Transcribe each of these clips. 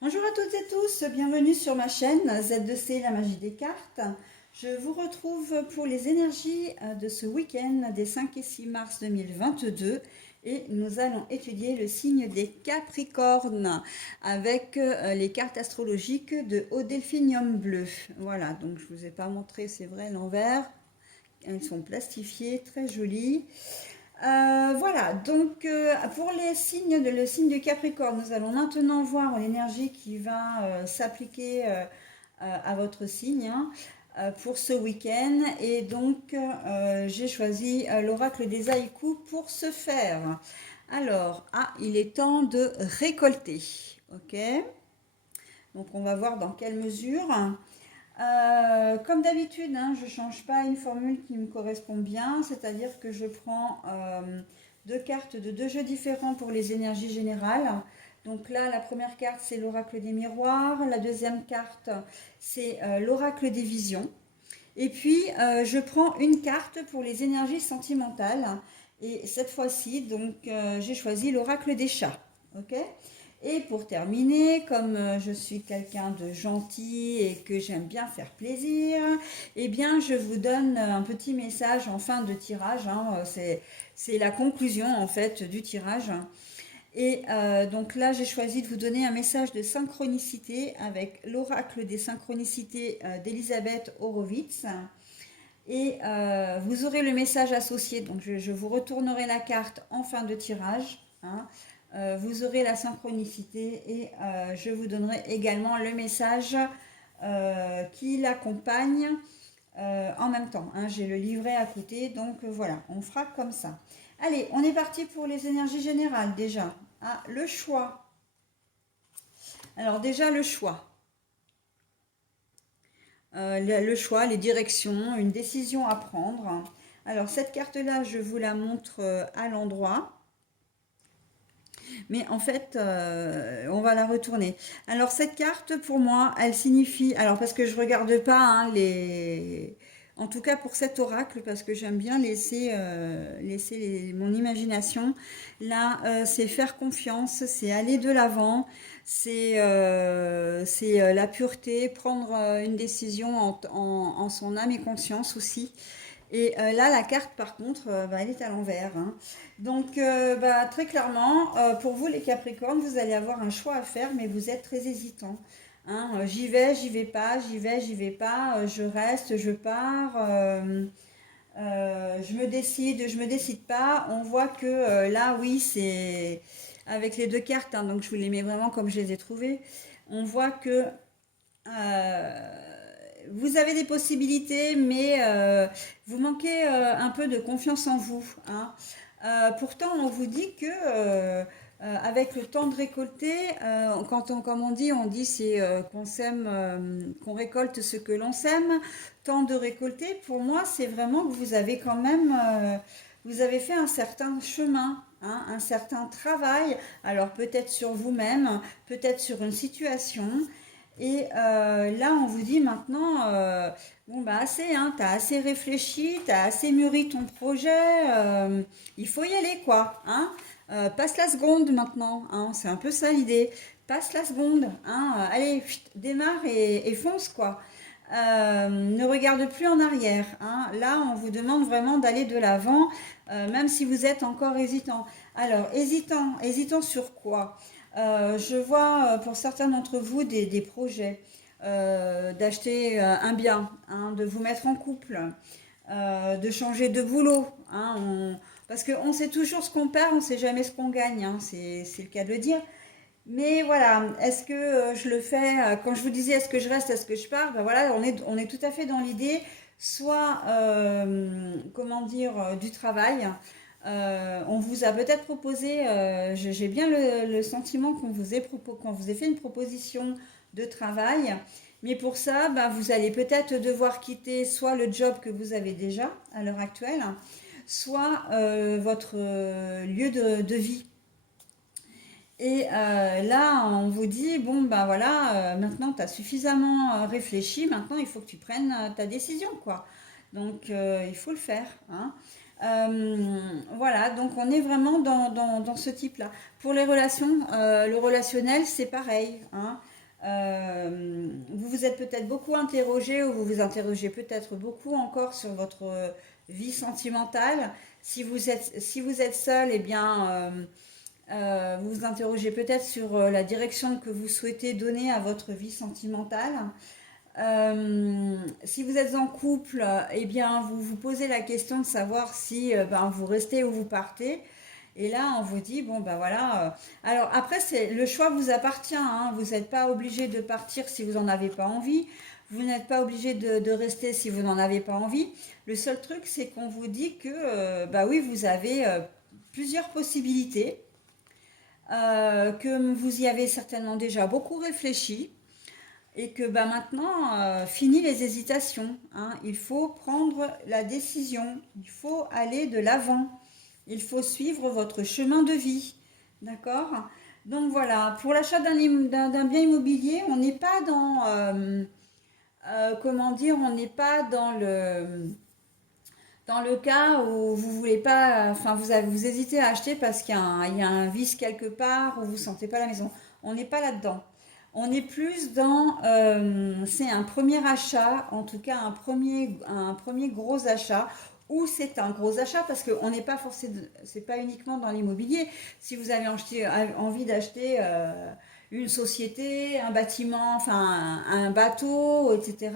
Bonjour à toutes et tous, bienvenue sur ma chaîne Z2C, la magie des cartes. Je vous retrouve pour les énergies de ce week-end des 5 et 6 mars 2022 et nous allons étudier le signe des Capricornes avec les cartes astrologiques de Haut Delphinium bleu. Voilà, donc je ne vous ai pas montré, c'est vrai, l'envers. Elles sont plastifiées, très jolies. Voilà, donc pour le signe du Capricorne, nous allons maintenant voir l'énergie qui va s'appliquer à votre signe pour ce week-end. Et donc, j'ai choisi l'oracle des haïkus pour ce faire. Alors, il est temps de récolter. Ok, donc on va voir dans quelle mesure. Comme d'habitude, hein, je ne change pas une formule qui me correspond bien, c'est-à-dire que je prends deux cartes de deux jeux différents pour les énergies générales. Donc là, la première carte, c'est l'oracle des miroirs, la deuxième carte, c'est l'oracle des visions. Et puis, je prends une carte pour les énergies sentimentales. Et cette fois-ci, donc, j'ai choisi l'oracle des chats. Ok. Et pour terminer, comme je suis quelqu'un de gentil et que j'aime bien faire plaisir, eh bien, je vous donne un petit message en fin de tirage. Hein. C'est la conclusion, en fait, du tirage. Et donc là, j'ai choisi de vous donner un message de synchronicité avec l'oracle des synchronicités d'Elisabeth Horowitz. Et vous aurez le message associé, donc je vous retournerai la carte en fin de tirage. Hein. Vous aurez la synchronicité et je vous donnerai également le message qui l'accompagne en même temps. Hein. J'ai le livret à côté, donc voilà, on fera comme ça. Allez, on est parti pour les énergies générales déjà. Le choix. Alors déjà le choix. Le choix, les directions, une décision à prendre. Alors cette carte-là, je vous la montre à l'endroit. Mais en fait, on va la retourner. Alors cette carte, pour moi, elle signifie... Alors parce que je ne regarde pas hein, les... En tout cas pour cet oracle, parce que j'aime bien laisser mon imagination. Là, c'est faire confiance, c'est aller de l'avant, c'est la pureté, prendre une décision en son âme et conscience aussi. Et là, la carte, par contre, elle est à l'envers. Hein. Donc, très clairement, pour vous, les Capricornes, vous allez avoir un choix à faire, mais vous êtes très hésitant. Hein. J'y vais pas, j'y vais pas, je reste, je pars, je me décide pas. On voit que là, oui, c'est avec les deux cartes, hein, donc je vous les mets vraiment comme je les ai trouvées. On voit que vous avez des possibilités, mais vous manquez un peu de confiance en vous. Hein. Pourtant, on vous dit que avec le temps de récolter, comme on dit, c'est qu'on sème, qu'on récolte ce que l'on sème. Temps de récolter, pour moi, c'est vraiment que vous avez quand même, vous avez fait un certain chemin. Hein, un certain travail, alors peut-être sur vous-même, peut-être sur une situation, et là, on vous dit maintenant, bon bah assez, hein, t'as assez réfléchi, t'as assez mûri ton projet, il faut y aller quoi, hein. Passe la seconde maintenant, hein, c'est un peu ça l'idée. Passe la seconde, hein, allez, démarre et fonce quoi. Ne regarde plus en arrière. Hein. Là, on vous demande vraiment d'aller de l'avant, même si vous êtes encore hésitant. Alors, hésitant sur quoi? Je vois pour certains d'entre vous des projets d'acheter un bien, hein, de vous mettre en couple, de changer de boulot. Hein, parce qu'on sait toujours ce qu'on perd, on ne sait jamais ce qu'on gagne. Hein, c'est le cas de le dire. Mais voilà, est-ce que je le fais quand je vous disais est-ce que je reste, est-ce que je pars, ben voilà, on est tout à fait dans l'idée, soit, comment dire, du travail. On vous a peut-être proposé, j'ai bien le sentiment qu'on vous ait fait une proposition de travail, mais pour ça, ben, vous allez peut-être devoir quitter soit le job que vous avez déjà à l'heure actuelle, soit votre lieu de vie. Et là, on vous dit, bon, ben voilà, maintenant tu as suffisamment réfléchi, maintenant il faut que tu prennes ta décision, quoi. Donc, il faut le faire. Hein. Voilà, donc on est vraiment dans ce type-là. Pour les relations, le relationnel, c'est pareil, hein. Vous vous êtes peut-être beaucoup interrogé ou vous vous interrogez peut-être beaucoup encore sur votre vie sentimentale. Si vous êtes seul, eh bien, vous vous interrogez peut-être sur la direction que vous souhaitez donner à votre vie sentimentale. Si vous êtes en couple, eh bien, vous vous posez la question de savoir si ben, vous restez ou vous partez. Et là, on vous dit, bon, ben voilà. Alors après, le choix vous appartient, hein. Vous n'êtes pas obligé de partir si vous n'en avez pas envie. Vous n'êtes pas obligé de rester si vous n'en avez pas envie. Le seul truc, c'est qu'on vous dit que, bah oui, vous avez plusieurs possibilités, que vous y avez certainement déjà beaucoup réfléchi et que bah, maintenant, fini les hésitations, hein. Il faut prendre la décision, il faut aller de l'avant, il faut suivre votre chemin de vie, d'accord? Donc voilà, pour l'achat d'un bien immobilier, on n'est pas dans, comment dire, on n'est pas dans le cas où vous voulez pas, enfin vous hésitez à acheter parce qu'il y a un vice quelque part ou vous sentez pas la maison. On n'est pas là-dedans. On est plus dans, c'est un premier achat, en tout cas un premier gros achat, ou c'est un gros achat parce qu'on n'est pas forcé, c'est pas uniquement dans l'immobilier. Si vous avez envie d'acheter une société, un bâtiment, enfin un bateau, etc.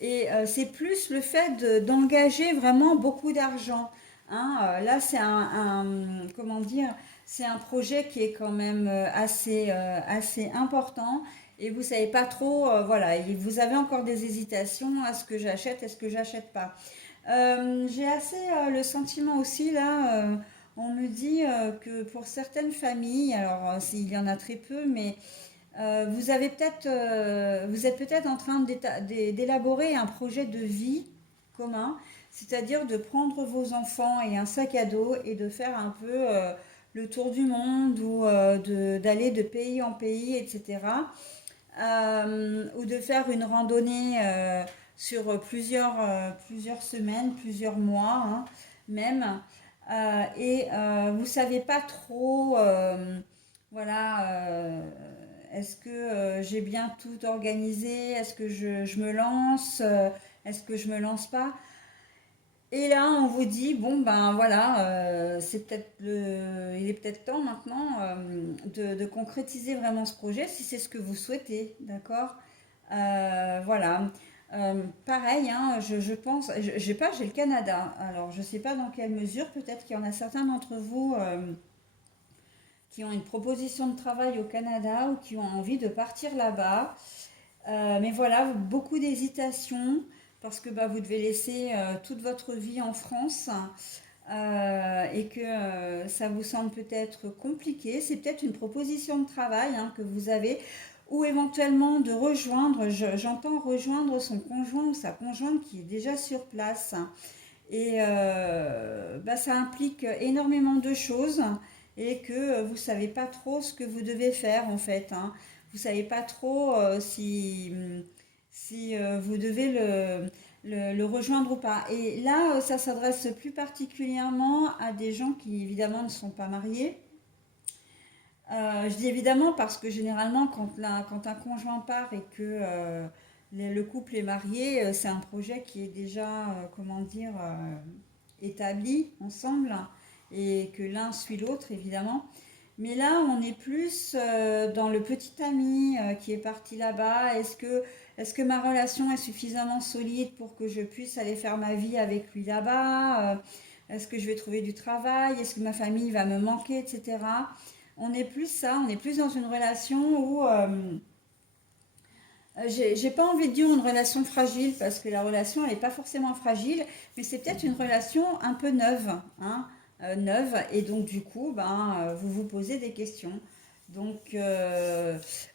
Et c'est plus le fait d'engager vraiment beaucoup d'argent, hein. Là, comment dire, c'est un projet qui est quand même assez important. Et vous savez pas trop, voilà, et vous avez encore des hésitations, est-ce que j'achète, est-ce que j'achète pas. J'ai assez le sentiment aussi là, on me dit que pour certaines familles, alors il y en a très peu, mais vous êtes peut-être en train d'élaborer un projet de vie commun, c'est-à-dire de prendre vos enfants et un sac à dos et de faire un peu le tour du monde ou d'aller de pays en pays, etc. Ou de faire une randonnée sur plusieurs semaines, plusieurs mois, hein, même. Vous savez pas trop, voilà, est-ce que j'ai bien tout organisé? Est-ce que je me lance? Est-ce que je me lance pas? Et là, on vous dit, bon, ben voilà, il est peut-être temps maintenant de concrétiser vraiment ce projet si c'est ce que vous souhaitez, d'accord? Voilà. Pareil, hein, je pense, j'ai le Canada, alors je ne sais pas dans quelle mesure, peut-être qu'il y en a certains d'entre vous qui ont une proposition de travail au Canada ou qui ont envie de partir là-bas. Mais voilà, beaucoup d'hésitation parce que bah, vous devez laisser toute votre vie en France et que ça vous semble peut-être compliqué. C'est peut-être une proposition de travail, hein, que vous avez ou éventuellement de rejoindre, j'entends rejoindre son conjoint ou sa conjointe qui est déjà sur place. Et bah, ça implique énormément de choses et que vous ne savez pas trop ce que vous devez faire en fait, hein. Vous ne savez pas trop si vous devez le rejoindre ou pas. Et là, ça s'adresse plus particulièrement à des gens qui évidemment ne sont pas mariés. Je dis évidemment parce que généralement, quand un conjoint part et que le couple est marié, c'est un projet qui est déjà, comment dire, établi ensemble et que l'un suit l'autre, évidemment. Mais là, on est plus dans le petit ami qui est parti là-bas. Est-ce que ma relation est suffisamment solide pour que je puisse aller faire ma vie avec lui là-bas? Est-ce que je vais trouver du travail? Est-ce que ma famille va me manquer, etc. On est plus dans une relation où j'ai pas envie de dire une relation fragile parce que la relation elle n'est pas forcément fragile, mais c'est peut-être une relation un peu neuve, hein, neuve, et donc du coup, ben, vous vous posez des questions. Donc,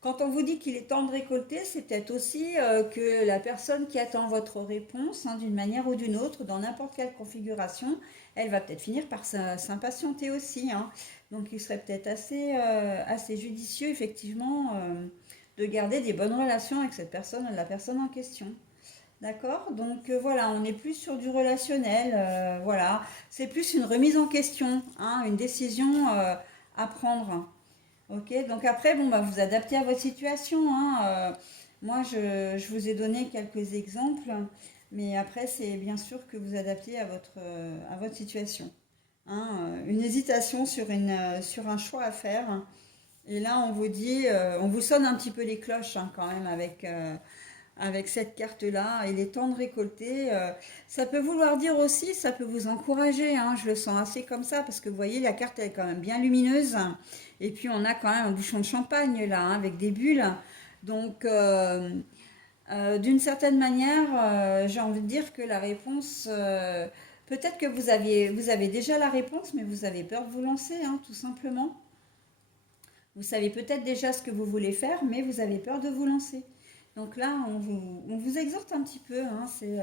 quand on vous dit qu'il est temps de récolter, c'est peut-être aussi que la personne qui attend votre réponse, hein, d'une manière ou d'une autre, dans n'importe quelle configuration, elle va peut-être finir par s'impatienter aussi, hein. Donc, il serait peut-être assez judicieux, effectivement, de garder des bonnes relations avec la personne en question. D'accord? Donc voilà, on est plus sur du relationnel. Voilà, c'est plus une remise en question, hein, une décision à prendre. Ok, donc après, bon, bah, vous adaptez à votre situation, hein. Moi, je vous ai donné quelques exemples, mais après, c'est bien sûr que vous adaptez à votre situation, hein. Une hésitation sur sur un choix à faire. Et là, on vous dit, on vous sonne un petit peu les cloches, hein, quand même avec cette carte-là. Il est temps de récolter. Ça peut vouloir dire aussi, ça peut vous encourager, hein, je le sens assez comme ça, parce que vous voyez, la carte elle est quand même bien lumineuse. Et puis on a quand même un bouchon de champagne là, hein, avec des bulles. Donc d'une certaine manière, j'ai envie de dire que la réponse, peut-être que vous avez déjà la réponse, mais vous avez peur de vous lancer, hein, tout simplement. Vous savez peut-être déjà ce que vous voulez faire, mais vous avez peur de vous lancer. Donc là, on vous exhorte un petit peu, hein, c'est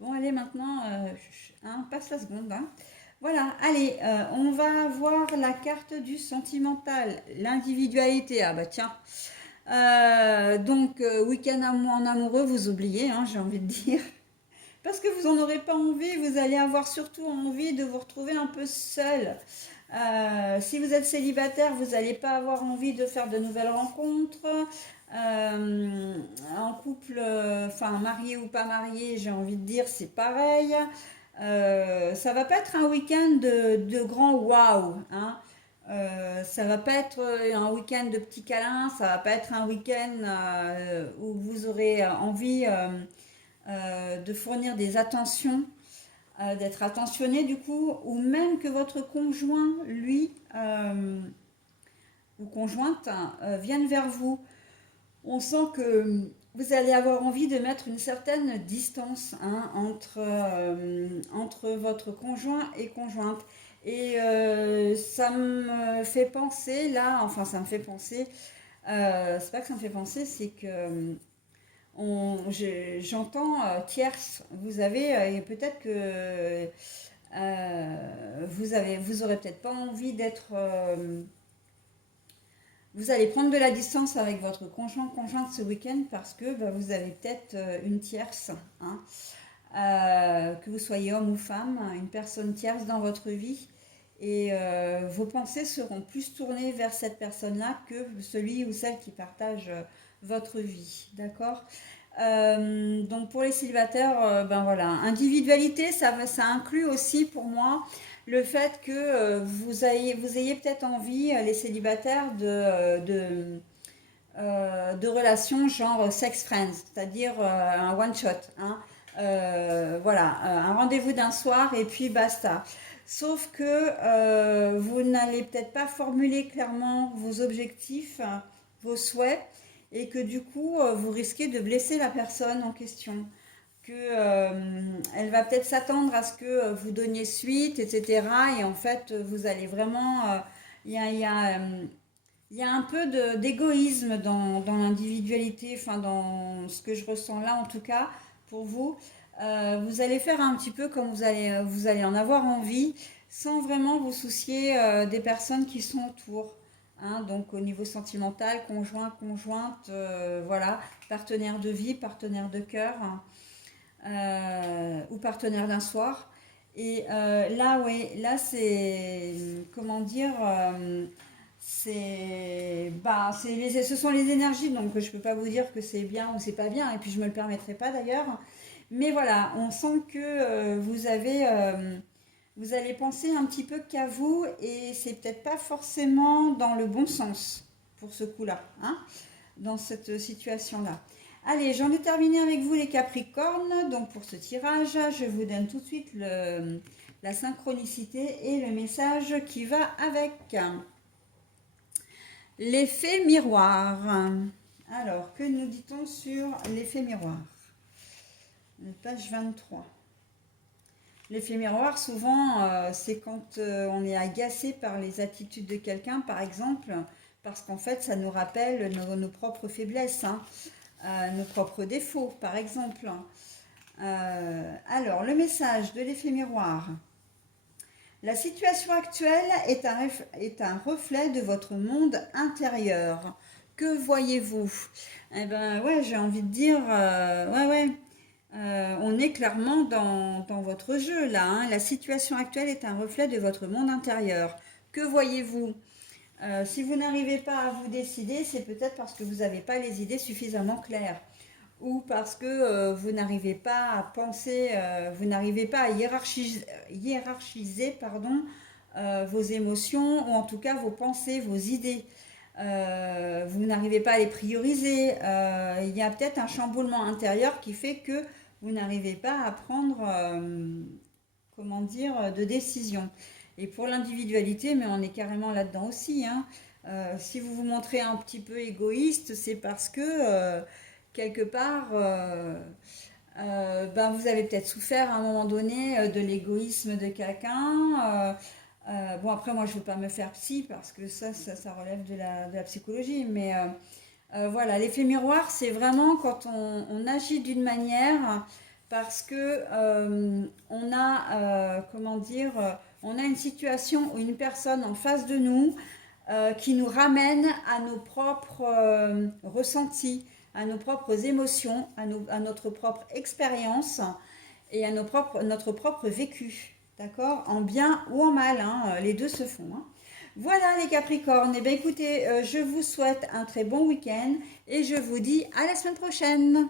bon, allez maintenant, hein, passe la seconde, hein. Voilà, allez, on va voir la carte du sentimental, l'individualité. Ah bah tiens, donc week-end en amoureux, vous oubliez, hein, j'ai envie de dire. Parce que vous n'en aurez pas envie, vous allez avoir surtout envie de vous retrouver un peu seul. Si vous êtes célibataire, vous n'allez pas avoir envie de faire de nouvelles rencontres. En couple, enfin marié ou pas marié, j'ai envie de dire, c'est pareil. Ça va pas être un week-end de grand waouh, hein. Ça va pas être un week-end de petits câlins, ça va pas être un week-end où vous aurez envie de fournir des attentions, d'être attentionné du coup, ou même que votre conjoint, lui, ou conjointe, vienne vers vous. On sent que vous allez avoir envie de mettre une certaine distance, hein, entre votre conjoint et conjointe. Et ça me fait penser, là, enfin ça me fait penser, c'est pas que ça me fait penser, c'est que j'entends tierce. Vous avez, et peut-être que vous aurez peut-être pas envie d'être, vous allez prendre de la distance avec votre conjoint, conjointe ce week-end parce que bah, vous avez peut-être une tierce, hein, que vous soyez homme ou femme, une personne tierce dans votre vie. Et vos pensées seront plus tournées vers cette personne-là que celui ou celle qui partage votre vie. D'accord? Donc pour les célibataires, ben voilà, individualité, ça inclut aussi pour moi le fait que vous ayez peut-être envie, les célibataires, de relations genre sex friends, c'est-à-dire un one shot, hein. Voilà, un rendez-vous d'un soir et puis basta. Sauf que vous n'allez peut-être pas formuler clairement vos objectifs, vos souhaits, et que du coup, vous risquez de blesser la personne en question. Que, elle va peut-être s'attendre à ce que vous donniez suite, etc. Et en fait, vous allez vraiment... Il y a, il y a, il y a un peu d'égoïsme dans l'individualité, enfin dans ce que je ressens là en tout cas pour vous. Vous allez faire un petit peu comme vous allez en avoir envie, sans vraiment vous soucier des personnes qui sont autour, hein. Donc au niveau sentimental, conjoint, conjointe, voilà, partenaire de vie, partenaire de cœur, ou partenaire d'un soir. Et là, oui, là c'est, comment dire, ce sont les énergies, donc je ne peux pas vous dire que c'est bien ou c'est pas bien, et puis je ne me le permettrai pas d'ailleurs. Mais voilà, on sent que vous allez penser un petit peu qu'à vous, et c'est peut-être pas forcément dans le bon sens pour ce coup-là, hein, dans cette situation-là. Allez, j'en ai terminé avec vous les Capricornes. Donc pour ce tirage, je vous donne tout de suite la synchronicité et le message qui va avec. L'effet miroir. Alors, que nous dit-on sur l'effet miroir? Page 23. L'effet miroir, souvent, c'est quand on est agacé par les attitudes de quelqu'un, par exemple, parce qu'en fait, ça nous rappelle nos propres faiblesses, hein, nos propres défauts, par exemple. Alors, le message de l'effet miroir. La situation actuelle est un reflet de votre monde intérieur. Que voyez-vous? Eh ben ouais, j'ai envie de dire, ouais, ouais. On est clairement dans votre jeu là, hein. La situation actuelle est un reflet de votre monde intérieur. Que voyez-vous? Si vous n'arrivez pas à vous décider, c'est peut-être parce que vous n'avez pas les idées suffisamment claires ou parce que vous n'arrivez pas à penser, vous n'arrivez pas à hiérarchiser, pardon, vos émotions ou en tout cas vos pensées, vos idées. Vous n'arrivez pas à les prioriser. Il y a peut-être un chamboulement intérieur qui fait que vous n'arrivez pas à prendre, comment dire, de décision. Et pour l'individualité, mais on est carrément là-dedans aussi, hein. Si vous vous montrez un petit peu égoïste, c'est parce que quelque part, ben vous avez peut-être souffert à un moment donné de l'égoïsme de quelqu'un. Bon, après, moi, je ne veux pas me faire psy parce que ça relève de la psychologie. Mais voilà, l'effet miroir, c'est vraiment quand on agit d'une manière parce que on a, comment dire, on a une situation ou une personne en face de nous qui nous ramène à nos propres ressentis, à nos propres émotions, à notre propre expérience et à notre propre vécu. D'accord? En bien ou en mal, hein, les deux se font, hein. Voilà les Capricornes. Eh bien, écoutez, je vous souhaite un très bon week-end et je vous dis à la semaine prochaine.